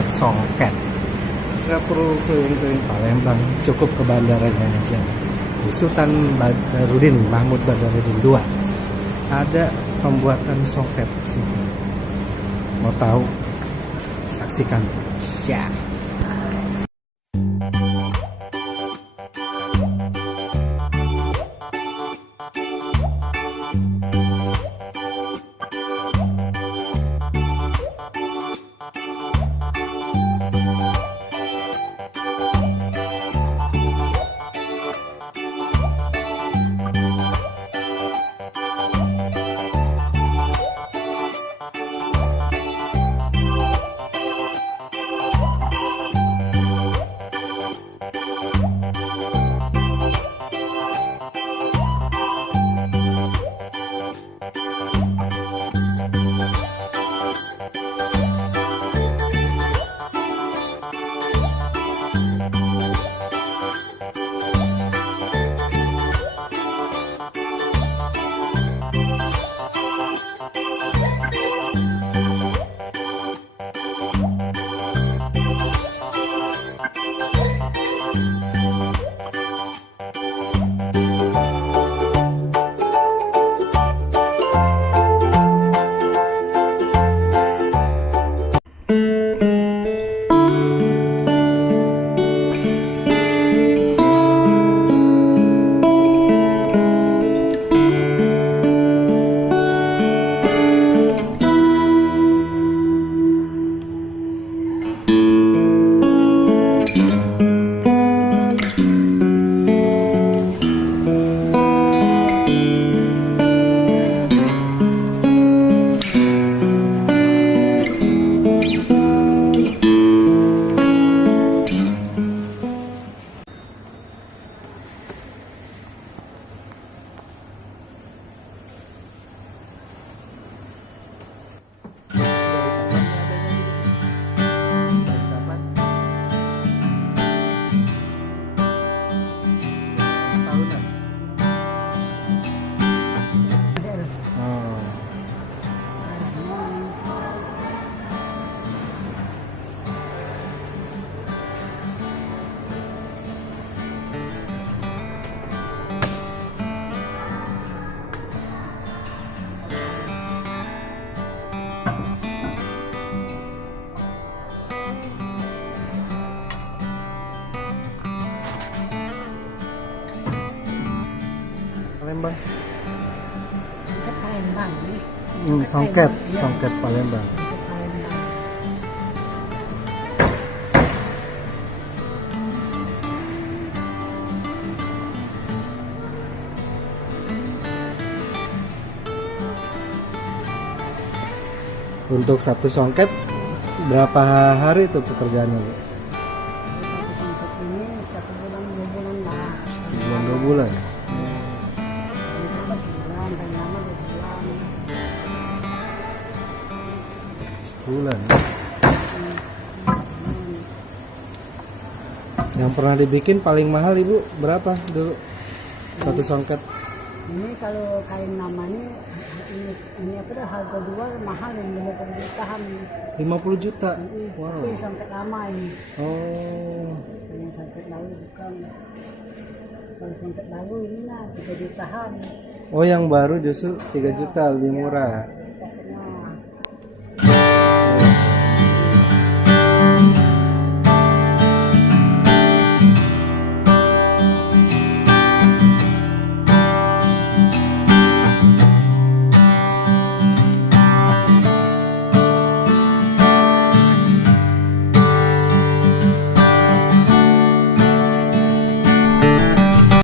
buat songket. Nggak perlu keliling-keliling Palembang, cukup ke bandaranya aja. Di Sultan Badarudin, Mahmud Badarudin II ada pembuatan songket di situ. Mau tahu? Saksikan terus ya. Palembang. Songket Palembang nih. Songket, Palembang, iya. songket Palembang. Songket Palembang. Untuk satu songket berapa hari itu pekerjaannya, Bu? Satu songket ini 1 bulan 2 bulan lah. Sebulan 2 bulan. Berapa sebulan, paling lama 2 bulan. Sebulan. Yang pernah dibikin paling mahal Ibu berapa dulu? Satu songket. Ini kalau kain namanya ini apa dah, harga jual mahal yang 50 jutaan. 50 juta. Wow. Wow. Itu songket lama ini. Oh. Ini songket lalu bukan. Kalau songket lalu ini lah 3 jutaan. Oh, yang baru justru 3 juta lebih murah.